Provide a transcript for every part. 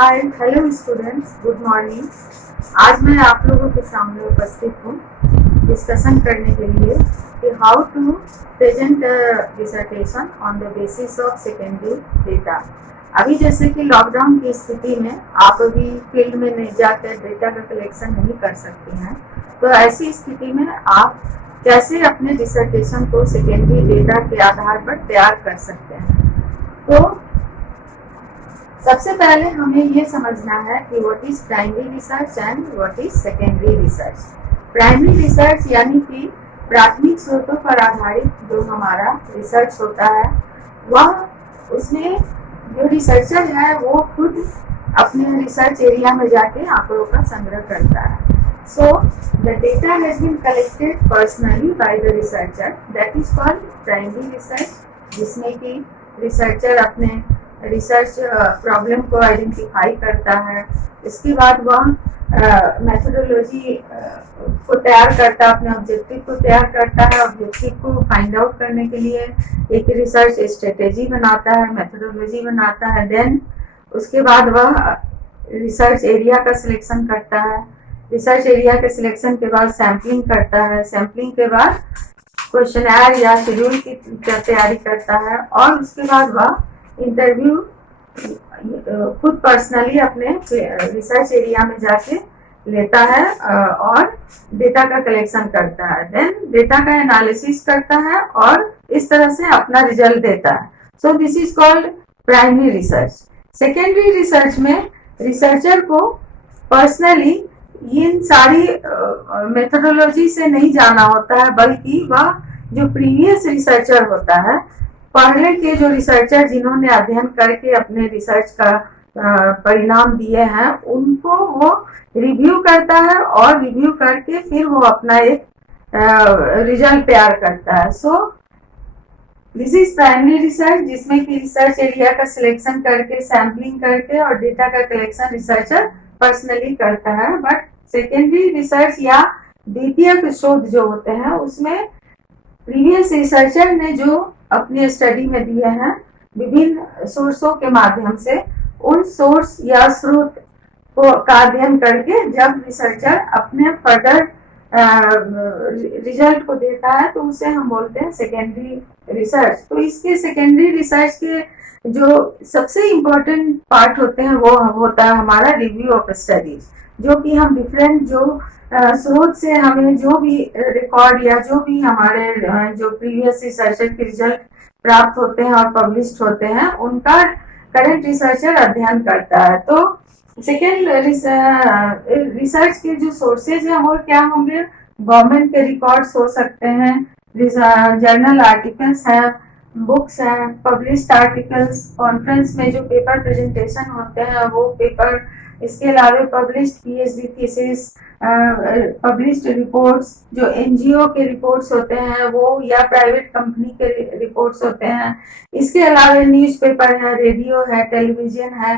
Hi hello students, good morning. आज मैं आप लोगों के सामने उपस्थित हूँ डिस्कशन करने के लिए कि how to present dissertation on the basis of secondary data. अभी जैसे कि लॉकडाउन की स्थिति में आप अभी फील्ड में नहीं जाकर डेटा का कलेक्शन नहीं कर सकते हैं, तो ऐसी स्थिति में आप कैसे अपने डिसर्टेशन को सेकेंडरी डेटा के आधार पर तैयार कर सकते हैं। तो सबसे पहले हमें ये समझना है कि what is primary research and what is secondary research. Primary research यानी कि प्राथमिक स्रोतों पर आधारित जो हमारा रिसर्च होता है, वह उसमें जो रिसर्चर है वो खुद अपने रिसर्च एरिया में जाके आंकड़ों का संग्रह करता है। So the data has been collected personally by the researcher, that is called primary research, जिसमें कि रिसर्चर अपने रिसर्च प्रॉब्लम को आइडेंटिफाई करता है। इसके बाद वह मेथोडोलॉजी को तैयार करता है, अपने ऑब्जेक्टिव को तैयार करता है। ऑब्जेक्टिव को फाइंड आउट करने के लिए एक रिसर्च स्ट्रेटेजी बनाता है, मेथोडोलॉजी बनाता है। देन उसके बाद वह रिसर्च एरिया का सिलेक्शन करता है। रिसर्च एरिया के सिलेक्शन के बाद सैम्पलिंग करता है। सैम्पलिंग के बाद क्वेश्चनर या शेड्यूल की तैयारी करता है, और उसके बाद वह इंटरव्यू खुद पर्सनली अपने रिसर्च एरिया में जाके लेता है और डेटा का कलेक्शन करता है। देन डेटा का एनालिसिस करता है और इस तरह से अपना रिजल्ट देता है। So this is called primary research. Secondary research में रिसर्चर को पर्सनली इन सारी मेथोडोलॉजी से नहीं जाना होता है, बल्कि वह जो प्रीवियस रिसर्चर होता है, पहले के जो रिसर्चर जिन्होंने अध्ययन करके अपने रिसर्च का परिणाम दिए हैं, उनको वो रिव्यू करता है और रिव्यू करके फिर वो अपना एक रिजल्ट तैयार करता है। So this is primary research, जिसमें कि रिसर्च एरिया का सिलेक्शन करके, सैम्पलिंग करके और डेटा का कलेक्शन रिसर्चर पर्सनली करता है। बट सेकेंडरी रिसर्च या द्वितीयक शोध जो होते हैं, उसमें प्रीवियस रिसर्चर ने जो अपने स्टडी में दिए हैं विभिन्न सोर्सों के माध्यम से, उन सोर्स या स्रोत को का अध्ययन करके जब रिसर्चर अपने फर्दर रिजल्ट को देता है, तो उसे हम बोलते हैं सेकेंडरी रिसर्च। तो इसके सेकेंडरी रिसर्च के जो सबसे इम्पोर्टेंट पार्ट होते हैं वो होता है हमारा रिव्यू ऑफ स्टडीज, जो कि हम डिफरेंट जो स्रोत से हमें जो भी रिकॉर्ड या जो भी हमारे जो प्रीवियस रिसर्चर के रिजल्ट प्राप्त होते हैं और पब्लिश्ड होते हैं, उनका करंट रिसर्चर अध्ययन करता है। तो सेकेंड रिसर्च के जो सोर्सेज हैं वो क्या होंगे? गवर्नमेंट के रिकॉर्ड्स हो सकते हैं, जर्नल आर्टिकल्स हैं, बुक्स हैं, पब्लिश्ड आर्टिकल्स, कॉन्फ्रेंस में जो पेपर प्रेजेंटेशन होते हैं वो पेपर, इसके अलावा published PhD thesis, published reports, जो एनजीओ के रिपोर्ट्स होते हैं वो, या प्राइवेट कंपनी के रिपोर्ट्स होते हैं। इसके अलावा न्यूज़पेपर है, रेडियो है, टेलीविजन है,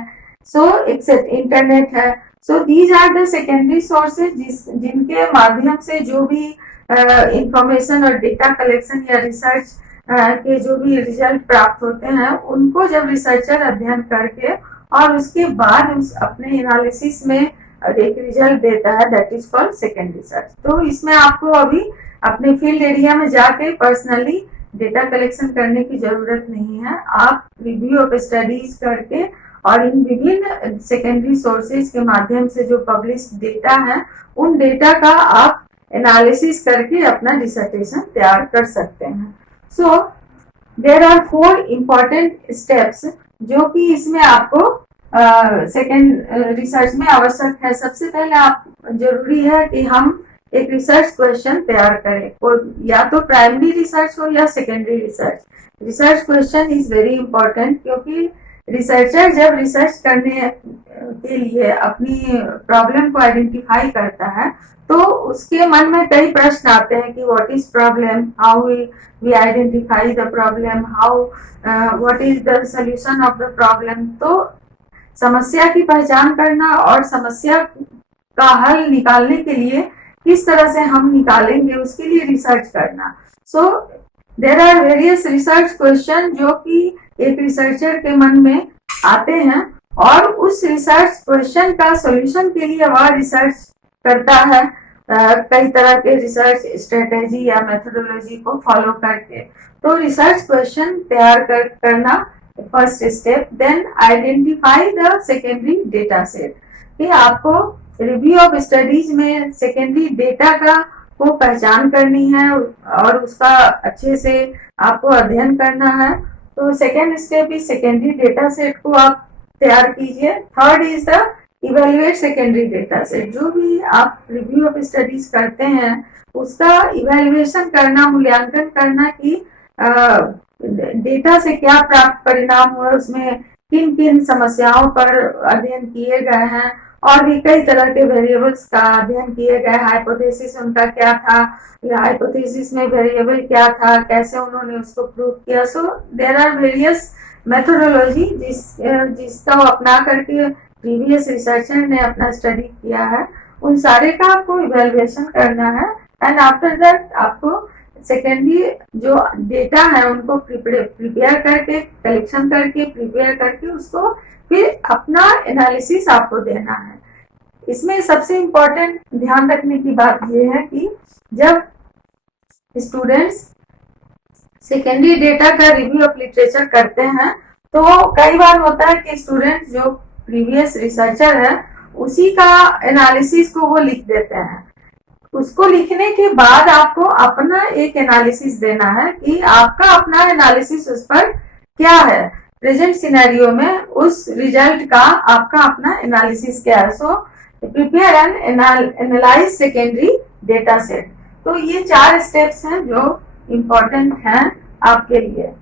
सो एक्सेप्ट इंटरनेट है। So these are the secondary sources जिनके माध्यम से जो भी इंफॉर्मेशन और डेटा कलेक्शन या रिसर्च के जो भी रिजल्ट प्राप्त होते हैं, उनको जब रिसर्चर अध्ययन करके और उसके बाद उस अपने एनालिसिस में एक रिजल्ट देता है, that is called second research. तो इसमें आपको अभी अपने फील्ड एरिया में जाके पर्सनली डेटा कलेक्शन करने की जरूरत नहीं है। आप रिव्यू ऑफ स्टडीज करके और इन विभिन्न सेकेंडरी सोर्सेज के माध्यम से जो पब्लिश्ड डेटा है, उन डेटा का आप एनालिसिस करके अपना डिसर्टेशन तैयार कर सकते हैं। So there are 4 important steps जो कि इसमें आपको सेकेंड रिसर्च में आवश्यक है। सबसे पहले आप जरूरी है कि हम एक रिसर्च क्वेश्चन तैयार करें, या तो प्राइमरी रिसर्च हो या secondary research. Research question is very important, क्योंकि रिसर्चर जब रिसर्च करने के लिए अपनी प्रॉब्लम को आइडेंटिफाई करता है, तो उसके मन में कई प्रश्न आते हैं कि what is problem, how we identify the problem, how what is the solution of the problem. तो समस्या की पहचान करना और समस्या का हल निकालने के लिए किस तरह से हम निकालेंगे, उसके लिए रिसर्च करना। So there are various research question जो कि एक रिसर्चर के मन में आते हैं, और उस रिसर्च क्वेश्चन का सॉल्यूशन के लिए वह रिसर्च करता है कई तरह के रिसर्च स्ट्रेटेजी या मेथोडोलॉजी को फॉलो करके। तो रिसर्च क्वेश्चन तैयार करना first step. Then identify the secondary data set, कि आपको रिव्यू ऑफ स्टडीज में सेकेंडरी डेटा का को पहचान करनी है और उसका अच्छे से आपको अध्ययन करना है। तो second step is secondary data set को आप तैयार कीजिए। Third is the evaluate secondary data set. जो भी आप रिव्यू ऑफ स्टडीज करते हैं उसका इवेल्युएशन करना, मूल्यांकन करना कि डेटा से क्या प्राप्त परिणाम हुआ, उसमें किन किन समस्याओं पर अध्ययन किए गए हैं, और भी कई तरह के वेरिएबल्स का अध्ययन किए गए, हाइपोथेसिस उनका क्या था, या हाइपोथेसिस में वेरिएबल क्या था, कैसे उन्होंने उसको प्रूव किया। So there are various methodology जिसका अपना करके प्रीवियस रिसर्चर ने अपना स्टडी किया है, उन सारे का आपको इवेल्युएशन करना है। एंड आफ्टर दैट आपको सेकेंडरी जो डेटा है उनको प्रिपेयर करके, कलेक्शन करके, प्रिपेयर करके उसको फिर अपना एनालिसिस आपको देना है। इसमें सबसे इम्पोर्टेंट ध्यान रखने की बात यह है कि जब स्टूडेंट्स सेकेंडरी डेटा का रिव्यू ऑफ लिटरेचर करते हैं तो कई बार होता है कि स्टूडेंट जो प्रीवियस रिसर्चर है उसी का एनालिसिस को वो लिख देते हैं। उसको लिखने के बाद आपको अपना एक एनालिसिस देना है कि आपका अपना एनालिसिस उस पर क्या है, प्रेजेंट सिनेरियो में उस रिजल्ट का आपका अपना एनालिसिस क्या है। So prepare and analyse secondary data set. तो ये 4 स्टेप्स हैं जो इम्पोर्टेंट हैं आपके लिए।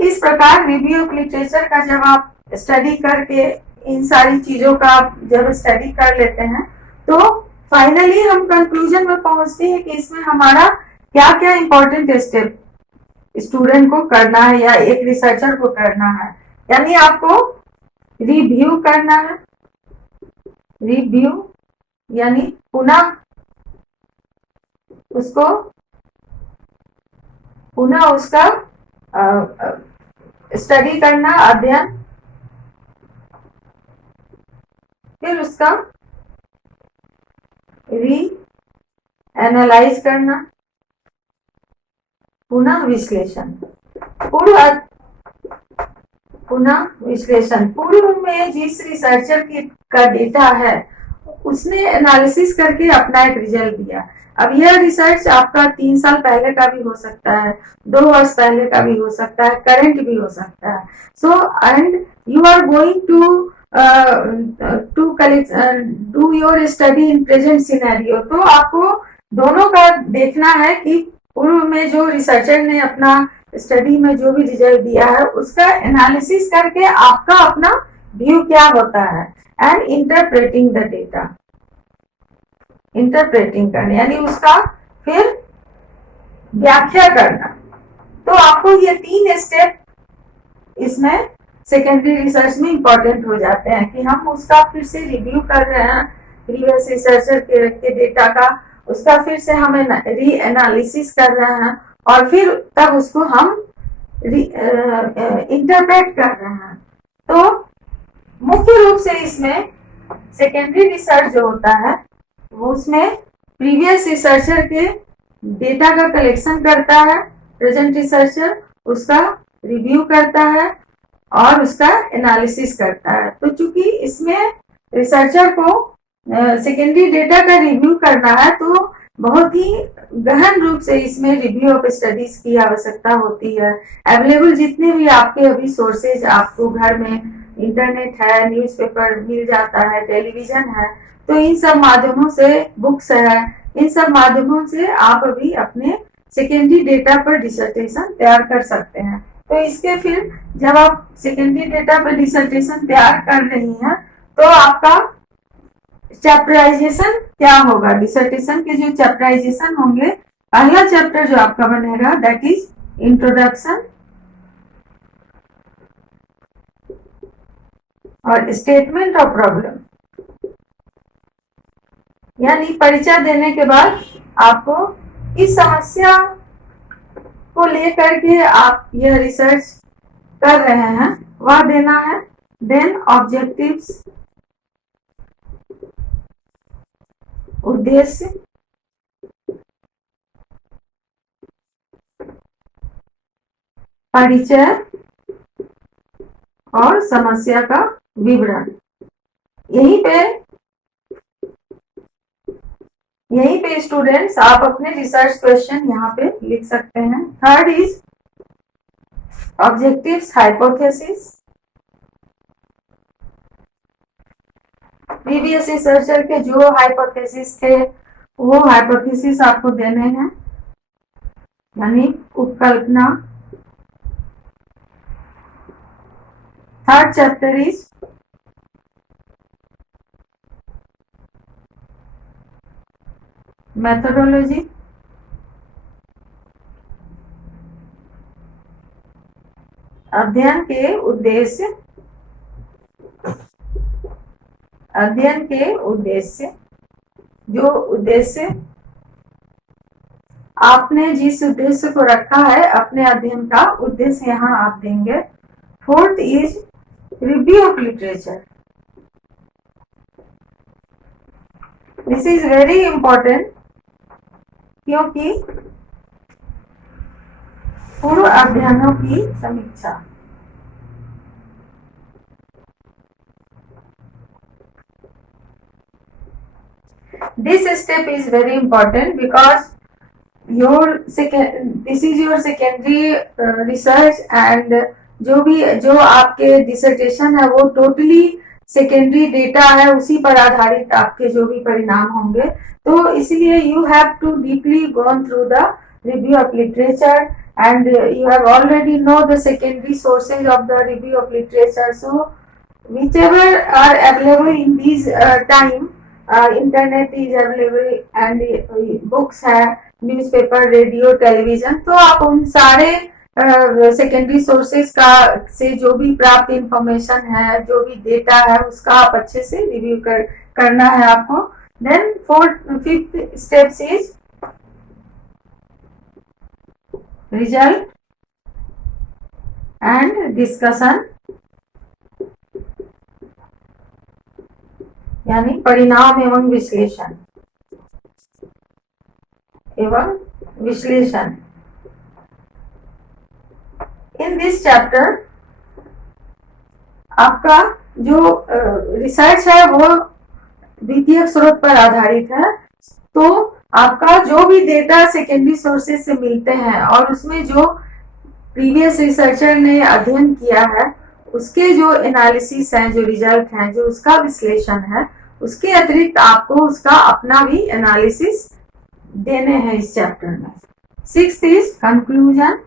इस प्रकार रिव्यू ऑफ लिटरेचर का जब आप स्टडी करके इन सारी चीजों का जब स्टडी कर लेते हैं तो फाइनली हम कंक्लूजन में पहुंचते हैं कि इसमें हमारा क्या क्या इंपॉर्टेंट स्टेप स्टूडेंट को करना है या एक रिसर्चर को करना है। यानी आपको रिव्यू करना है। रिव्यू यानी पुनः उसका स्टडी करना, अध्ययन, फिर उसका एनालाइज करना, पुनः विश्लेषण। पूर्व में जिस रिसर्चर का डेटा है उसने एनालिसिस करके अपना एक रिजल्ट दिया। अब यह रिसर्च आपका 3 साल पहले का भी हो सकता है, 2 वर्ष पहले का भी हो सकता है, करंट भी हो सकता है। So and you are going to do your study in present scenario. तो आपको दोनों का देखना है कि पूर्व में जो रिसर्चर ने अपना स्टडी में जो भी रिजल्ट दिया है उसका एनालिसिस करके आपका अपना व्यू क्या होता है। And interpreting the data, interpreting करना यानी उसका फिर व्याख्या करना। तो आपको ये 3 स्टेप इसमें सेकेंडरी रिसर्च में इंपॉर्टेंट हो जाते हैं कि हम उसका फिर से रिव्यू कर रहे हैं प्रीवियस रिसर्चर के डेटा का, उसका फिर से हम री एनालिसिस कर रहे हैं और फिर तब उसको हम इंटरप्रेट कर रहे हैं। तो मुख्य रूप से इसमें सेकेंडरी रिसर्च जो होता है वो उसमें प्रीवियस रिसर्चर के डेटा का कलेक्शन करता है, प्रेजेंट रिसर्चर उसका रिव्यू करता है और उसका एनालिसिस करता है। तो चूंकि इसमें रिसर्चर को सेकेंडरी डेटा का रिव्यू करना है तो बहुत ही गहन रूप से इसमें रिव्यू ऑफ स्टडीज की आवश्यकता होती है। अवेलेबल जितने भी आपके अभी सोर्सेज आपको घर में इंटरनेट है, न्यूज़पेपर मिल जाता है, टेलीविजन है, तो इन सब माध्यमों से, बुक्स है, इन सब माध्यमों से आप अभी अपने सेकेंडरी डेटा पर डिसर्टेशन तैयार कर सकते हैं। तो इसके फिर जब आप सेकेंडरी डेटा पर डिसर्टेशन तैयार कर रही हैं तो आपका चैप्टराइजेशन क्या होगा। डिसर्टेशन के जो चैप्टराइजेशन होंगे, पहला चैप्टर जो आपका बनेगा दैट इज इंट्रोडक्शन और स्टेटमेंट ऑफ प्रॉब्लम। यानी परिचय देने के बाद आपको इस समस्या को लेकर के आप यह रिसर्च कर रहे हैं वह देना है। देन ऑब्जेक्टिव्स, उद्देश्य, परिचय और समस्या का विवरण। यहीं पे स्टूडेंट्स आप अपने रिसर्च क्वेश्चन यहाँ पे लिख सकते हैं। Third is objectives, hypothesis. Previous researcher के जो हाइपोथेसिस थे वो हाइपोथेसिस आपको देने हैं, यानी उपकल्पना। Third chapter is methodology. अध्ययन के उद्देश्य, जो उद्देश्य आपने जिस उद्देश्य को रखा है अपने अध्ययन का उद्देश्य यहाँ आप देंगे। Fourth is review of literature. This is very important क्योंकि पूर्व अध्ययनों की समीक्षा। This step is very important because this is your secondary research and जो आपके डिसर्टेशन है वो टोटली सेकेंडरी डेटा है, उसी पर आधारित आपके जो भी परिणाम होंगे। तो इसलिए you have to deeply gone through the review of literature and you have already know the secondary sources of the review of literature. So whichever are available in these time, internet is available and books है, newspaper, radio, television. तो आप उन सारे secondary sources का से जो भी प्राप्त इंफॉर्मेशन है, जो भी डेटा है, उसका आप अच्छे से रिव्यू करना है आपको। Then fifth steps is result and discussion, यानी परिणाम एवं विश्लेषण। इन दिस चैप्टर आपका जो रिसर्च है वो द्वितीय स्रोत पर आधारित है। तो आपका जो भी डेटा सेकेंडरी सोर्सेज से मिलते हैं और उसमें जो प्रीवियस रिसर्चर ने अध्ययन किया है उसके जो एनालिसिस है, जो रिजल्ट है, जो उसका विश्लेषण है, उसके अतिरिक्त आपको उसका अपना भी एनालिसिस देने हैं इस चैप्टर में। Sixth is conclusion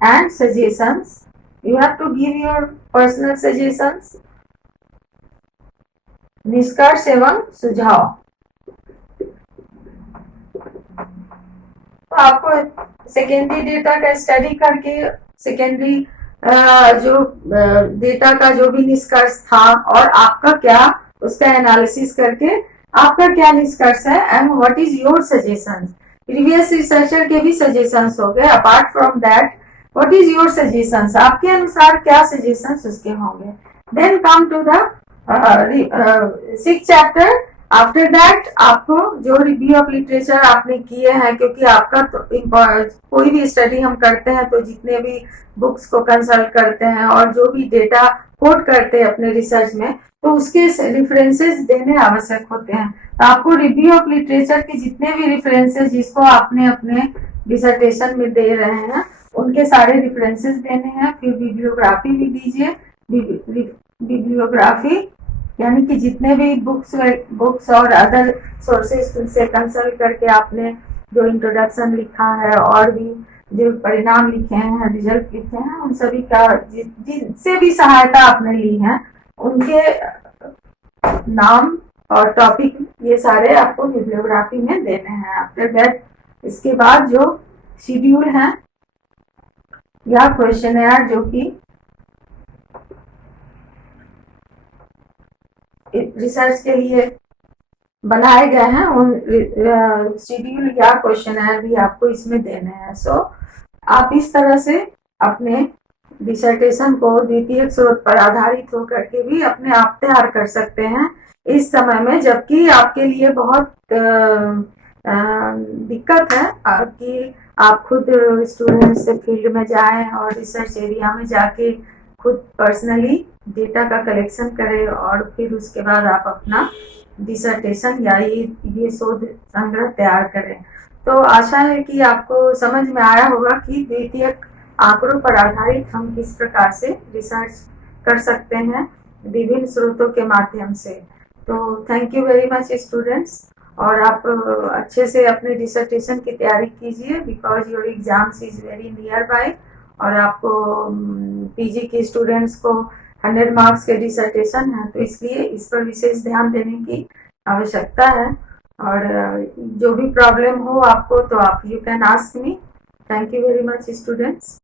and suggestions. You have to give your personal suggestions. निष्कर्ष एवं सुझाव। तो आपको सेकेंडरी डेटा का स्टडी करके सेकेंडरी जो डेटा का जो भी निष्कर्ष था और आपका क्या उसका एनालिसिस करके आपका क्या निष्कर्ष है and what is your suggestions. Previous researcher के भी सजेशंस हो गए। Apart from that what is your suggestions, आपके अनुसार क्या सजेशंस उसके होंगे। Then come to the sixth chapter. After that आपको जो रिव्यू ऑफ लिटरेचर आपने किए हैं, क्योंकि आपका तो कोई भी स्टडी हम करते हैं तो जितने भी बुक्स को कंसल्ट करते हैं और जो भी डेटा कोट करते हैं अपने रिसर्च में, तो उसके रेफरेंसेस देने आवश्यक होते हैं। तो आपको रिव्यू ऑफ लिटरेचर के जितने भी रेफरेंसेस जिसको आपने अपने डिसर्टेशन में दे रहे हैं उनके सारे रेफरेंसेस देने हैं। फिर बिब्लियोग्राफी भी दीजिए। बिब्लियोग्राफी यानी कि जितने भी बुक्स और अदर सोर्सेज से कंसल्ट करके आपने जो इंट्रोडक्शन लिखा है और भी जो परिणाम लिखे हैं, रिजल्ट लिखे हैं, उन सभी का जिनसे भी सहायता आपने ली है उनके नाम और टॉपिक ये सारे आपको बिब्लियोग्राफी में देने हैं। आफ्टर दैट इसके बाद जो शेड्यूल है या क्वेश्चनर जो कि रिसर्च के लिए बनाए गए हैं, उन शेड्यूल या क्वेश्चनर भी आपको इसमें देने हैं। सो आप इस तरह से अपने डिसर्टेशन को द्वितीयक स्रोत पर आधारित होकर के भी अपने आप तैयार कर सकते हैं इस समय में, जबकि आपके लिए बहुत दिक्कत है कि आप खुद स्टूडेंट से फील्ड में जाएं और रिसर्च एरिया में जाके खुद पर्सनली डेटा का कलेक्शन करें और फिर उसके बाद आप अपना डिसर्टेशन या ये शोध संग्रह तैयार करें। तो आशा है कि आपको समझ में आया होगा कि द्वितीयक आंकड़ों पर आधारित हम किस प्रकार से रिसर्च कर सकते हैं विभिन्न स्रोतों के माध्यम से। तो thank you very much students, और आप अच्छे से अपने डिसर्टेशन की तैयारी कीजिए because your exams is very near by, और आपको पीजी के स्टूडेंट्स को 100 मार्क्स के डिसर्टेशन है, तो इसलिए इस पर विशेष ध्यान देने की आवश्यकता है। और जो भी प्रॉब्लम हो आपको तो आप you can ask me. Thank you very much students.